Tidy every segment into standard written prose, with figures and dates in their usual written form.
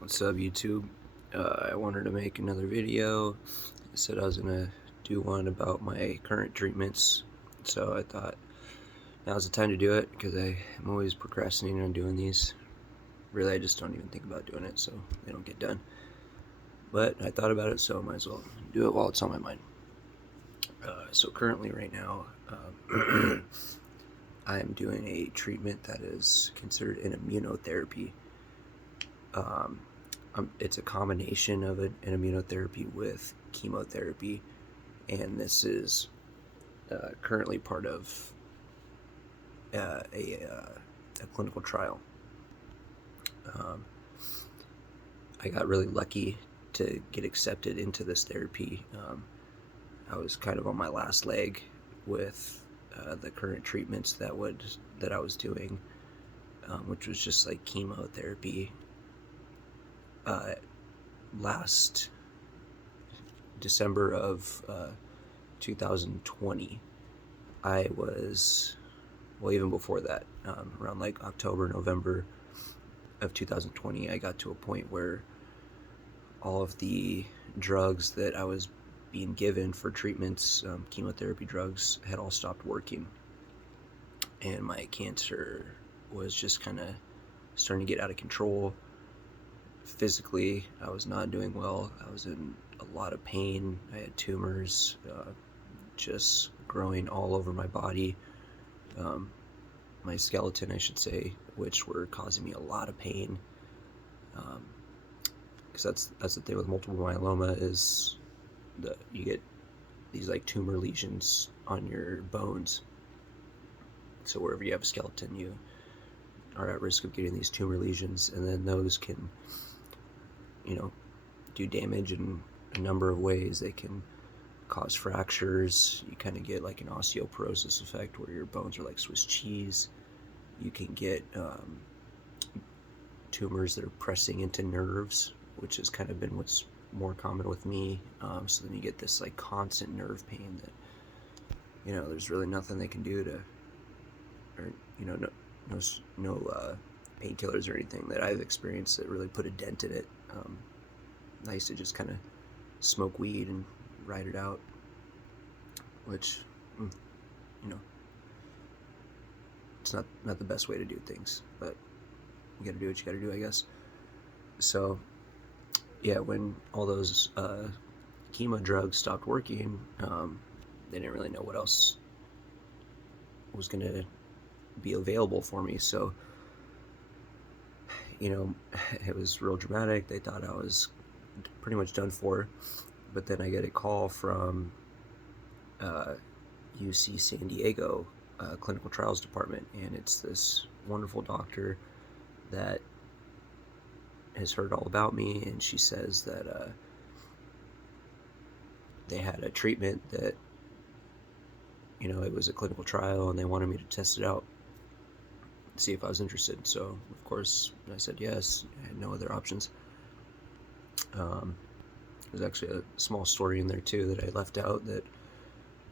What's up, YouTube? I wanted to make another video. I said I was gonna do one about my current treatments, so I thought now's the time to do it because I'm always procrastinating on doing these. Really, I just don't even think about doing it, so they don't get done. But I thought about it, so I might as well do it while it's on my mind. So currently, right now, I'm doing a treatment that is considered an immunotherapy. It's a combination of an immunotherapy with chemotherapy, and this is currently part of a clinical trial. I got really lucky to get accepted into this therapy. I was kind of on my last leg with the current treatments that I was doing, which was just like chemotherapy. Last December of 2020, I was, well, even before that, around like October, November of 2020, I got to a point where all of the drugs that I was being given for treatments, chemotherapy drugs, had all stopped working, and my cancer was just kind of starting to get out of control. Physically, I was not doing well. I was in a lot of pain. I had tumors just growing all over my body, my skeleton, I should say, which were causing me a lot of pain. Because that's the thing with multiple myeloma, is you get these like tumor lesions on your bones. So wherever you have a skeleton, you are at risk of getting these tumor lesions, and then those can, do damage in a number of ways. They can cause fractures. You kind of get like an osteoporosis effect where your bones are like Swiss cheese. You can get tumors that are pressing into nerves, which has kind of been what's more common with me. So then you get this like constant nerve pain that, there's really nothing they can do to, or, no painkillers or anything that I've experienced that really put a dent in it. I used to just kind of smoke weed and ride it out, which, it's not the best way to do things, but you gotta do what you gotta do, I guess. So, yeah, when all those chemo drugs stopped working, they didn't really know what else was gonna be available for me. So, it was real dramatic. They thought I was pretty much done for, but then I get a call from UC San Diego clinical trials department, and it's this wonderful doctor that has heard all about me, and she says that they had a treatment that, it was a clinical trial, and they wanted me to test it out, see if I was interested. So of course I said yes. I had no other options. There's actually a small story in there too that I left out, that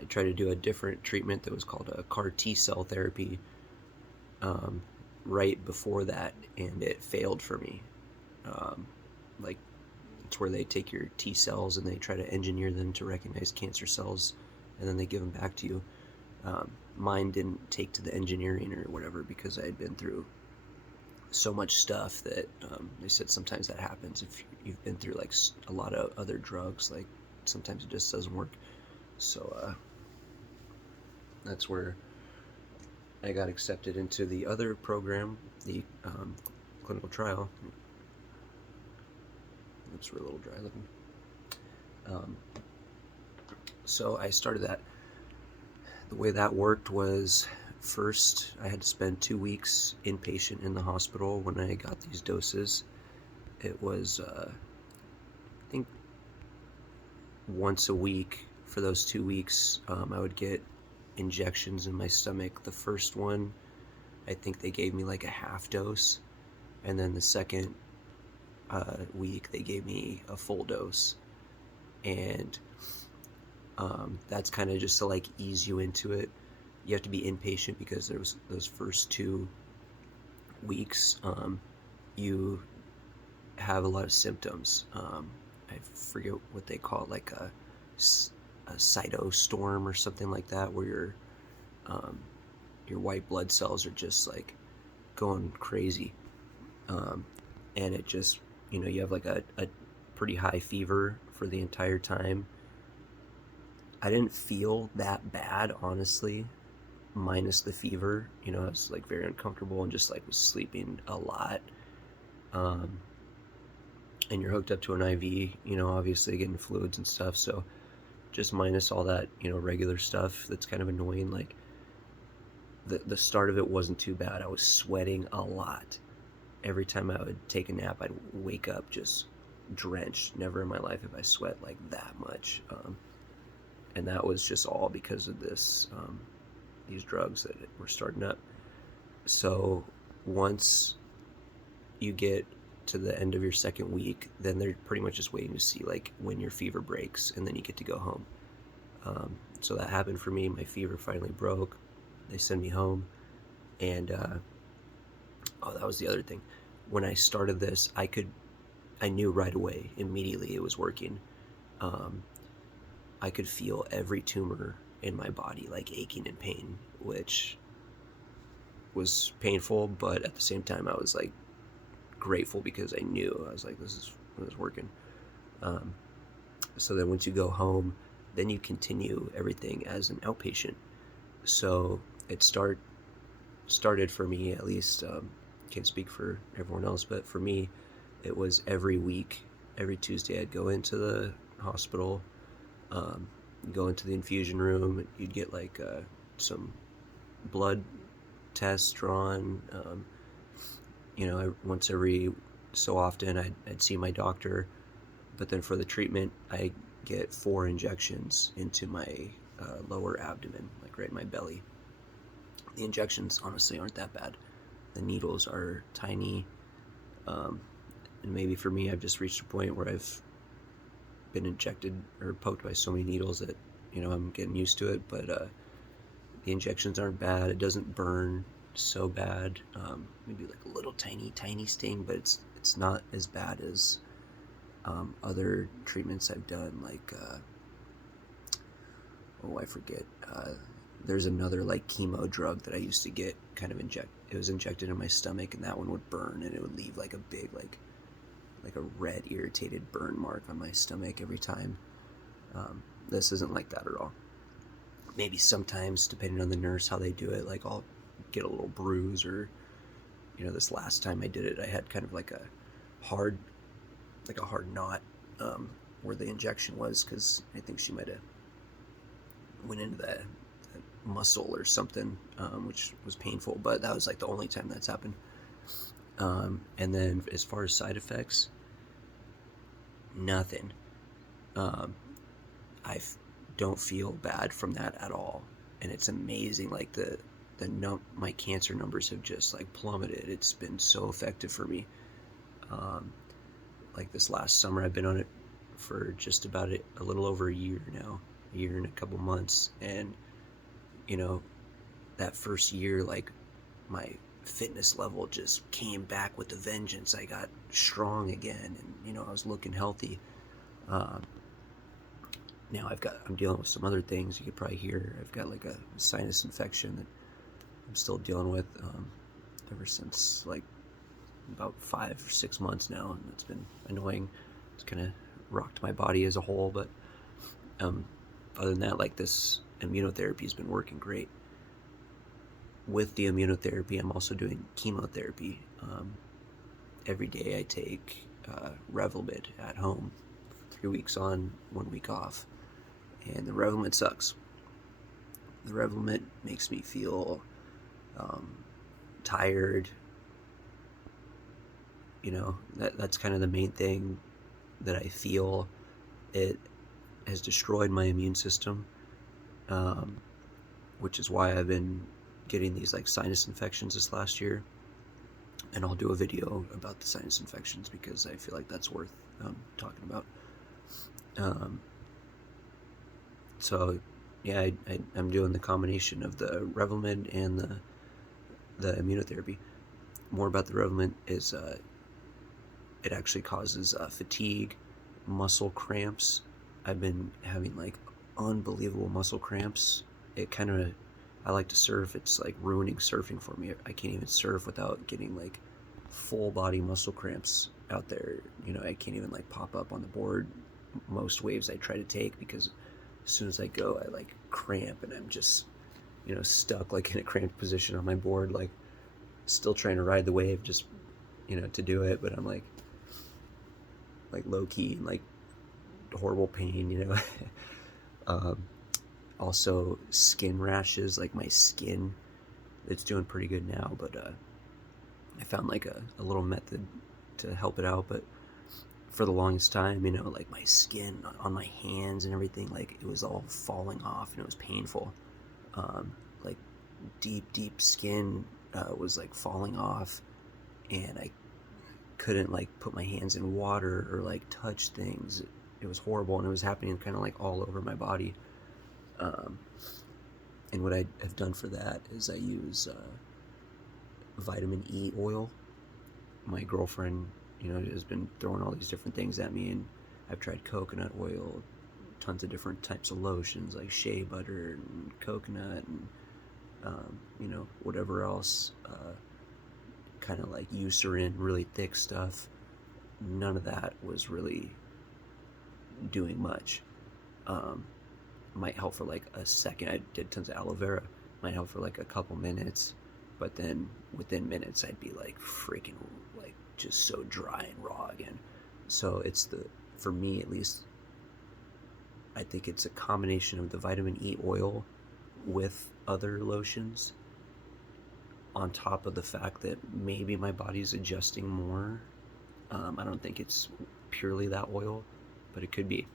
I tried to do a different treatment that was called a CAR T-cell therapy right before that, and it failed for me. Like, it's where they take your T cells and they try to engineer them to recognize cancer cells, and then they give them back to you. Mine didn't take to the engineering or whatever, because I had been through so much stuff that they said sometimes that happens if you've been through like a lot of other drugs. Like, sometimes it just doesn't work. So that's where I got accepted into the other program, the clinical trial. Oops, we're a little dry looking. So I started that. The way that worked was, first I had to spend 2 weeks inpatient in the hospital when I got these doses. It was, I think, once a week for those 2 weeks. I would get injections in my stomach. The first one, I think they gave me like a half dose, and then the second week they gave me a full dose. And that's kind of just to like ease you into it. You have to be inpatient because there was those first 2 weeks you have a lot of symptoms. I forget what they call it, like a cytostorm or something like that, where your white blood cells are just like going crazy, and it just, you have like a pretty high fever for the entire time. I didn't feel that bad, honestly, minus the fever. I was like very uncomfortable and just like was sleeping a lot. Um, and you're hooked up to an IV, obviously getting fluids and stuff. So just minus all that, regular stuff that's kind of annoying. Like the start of it wasn't too bad. I was sweating a lot. Every time I would take a nap, I'd wake up just drenched. Never in my life have I sweat like that much. And that was just all because of these drugs that were starting up. So once you get to the end of your second week, then they're pretty much just waiting to see like when your fever breaks, and then you get to go home. So that happened for me. My fever finally broke. They send me home, and that was the other thing. When I started this, I knew right away, immediately, it was working. I could feel every tumor in my body like aching in pain, which was painful, but at the same time I was like grateful because I knew, I was like, this is working. So then once you go home, then you continue everything as an outpatient. So it started for me, at least, can't speak for everyone else, but for me it was every week, every Tuesday I'd go into the hospital, go into the infusion room. You'd get like some blood tests drawn. Once every so often I'd see my doctor, but then for the treatment I get 4 injections into my lower abdomen, like right in my belly. The injections honestly aren't that bad. The needles are tiny, and maybe for me I've just reached a point where I've been injected or poked by so many needles that I'm getting used to it. But the injections aren't bad. It doesn't burn so bad. Maybe like a little tiny sting, but it's not as bad as other treatments I've done, like I forget, there's another like chemo drug that I used to get kind of it was injected in my stomach, and that one would burn, and it would leave like a big like a red irritated burn mark on my stomach every time. This isn't like that at all. Maybe sometimes, depending on the nurse, how they do it, like I'll get a little bruise, or this last time I did it, I had kind of like a hard knot where the injection was, because I think she might have went into that muscle or something, which was painful. But that was like the only time that's happened. And then as far as side effects, nothing. I don't feel bad from that at all, and it's amazing. Like my cancer numbers have just like plummeted. It's been so effective for me. Like this last summer, I've been on it for just about a little over a year now, a year and a couple months, and that first year, like my fitness level just came back with a vengeance. I got strong again, and I was looking healthy. Now I'm dealing with some other things you could probably hear. I've got like a sinus infection that I'm still dealing with ever since like about 5 or 6 months now, and it's been annoying. It's kind of rocked my body as a whole, but other than that, like this immunotherapy has been working great. With the immunotherapy, I'm also doing chemotherapy. Every day I take Revlimid at home, 3 weeks on, 1 week off, and the Revlimid sucks. The Revlimid makes me feel tired. That's kind of the main thing that I feel. It has destroyed my immune system, which is why I've been getting these like sinus infections this last year. And I'll do a video about the sinus infections because I feel like that's worth talking about. So yeah, I'm doing the combination of the Revlimid and the immunotherapy. More about the Revlimid is it actually causes fatigue, muscle cramps. I've been having like unbelievable muscle cramps. It kind of, I like to surf. It's like ruining surfing for me. I can't even surf without getting like full body muscle cramps out there. I can't even like pop up on the board most waves I try to take, because as soon as I go, I like cramp, and I'm just, stuck like in a cramped position on my board, like still trying to ride the wave, just, to do it. But I'm like low key and like horrible pain. Also skin rashes, like my skin, it's doing pretty good now, but I found like a little method to help it out. But for the longest time, like my skin on my hands and everything, like it was all falling off, and it was painful. Like deep skin was like falling off, and I couldn't like put my hands in water or like touch things. It was horrible, and it was happening kind of like all over my body. And what I have done for that is I use vitamin E oil. My girlfriend, has been throwing all these different things at me, and I've tried coconut oil, tons of different types of lotions like shea butter and coconut, and whatever else, kind of like Eucerin, really thick stuff. None of that was really doing much. Might help for like a second. I did tons of aloe vera. Might help for like a couple minutes, but then within minutes I'd be like freaking like just so dry and raw again. So for me at least, I think it's a combination of the vitamin E oil with other lotions, on top of the fact that maybe my body's adjusting more. I don't think it's purely that oil, but it could be.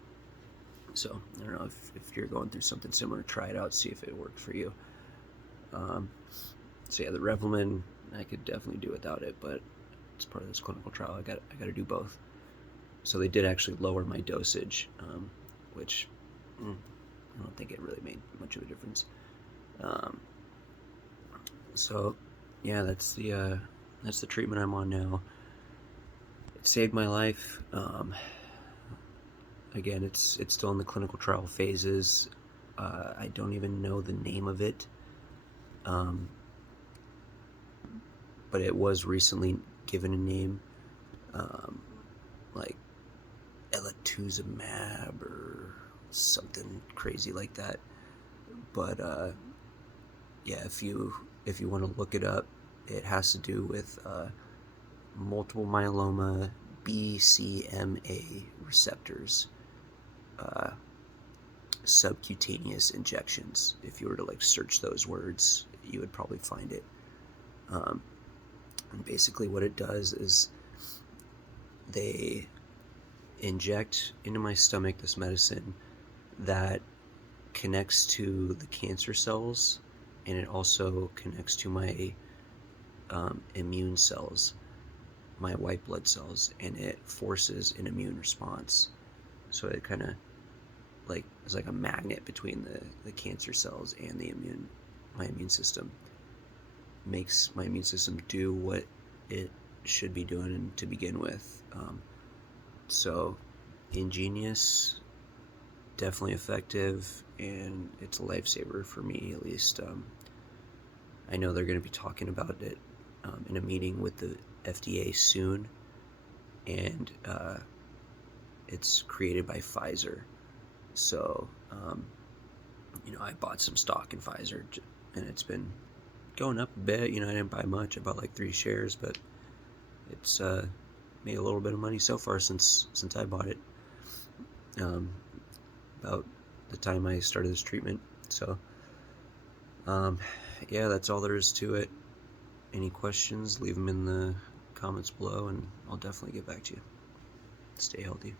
So I don't know, if you're going through something similar, try it out, see if it works for you. So yeah, the Revlimid, I could definitely do without it, but it's part of this clinical trial. I got to do both. So they did actually lower my dosage, which I don't think it really made much of a difference. So yeah, that's the treatment I'm on now. It saved my life. Again, it's still in the clinical trial phases. I don't even know the name of it, but it was recently given a name, like elotuzumab or something crazy like that. But yeah, if you want to look it up, it has to do with multiple myeloma BCMA receptors, subcutaneous injections. If you were to like search those words, you would probably find it. And basically what it does is they inject into my stomach this medicine that connects to the cancer cells, and it also connects to my immune cells, my white blood cells, and it forces an immune response. So it kind of like is like a magnet between the cancer cells and my immune system. Makes my immune system do what it should be doing to begin with. So ingenious, definitely effective, and it's a lifesaver for me at least. I know they're going to be talking about it in a meeting with the FDA soon, and it's created by Pfizer. So, I bought some stock in Pfizer, and it's been going up a bit. I didn't buy much. I bought like 3 shares, but it's made a little bit of money so far since I bought it. About the time I started this treatment. So, yeah, that's all there is to it. Any questions, leave them in the comments below, and I'll definitely get back to you. Stay healthy.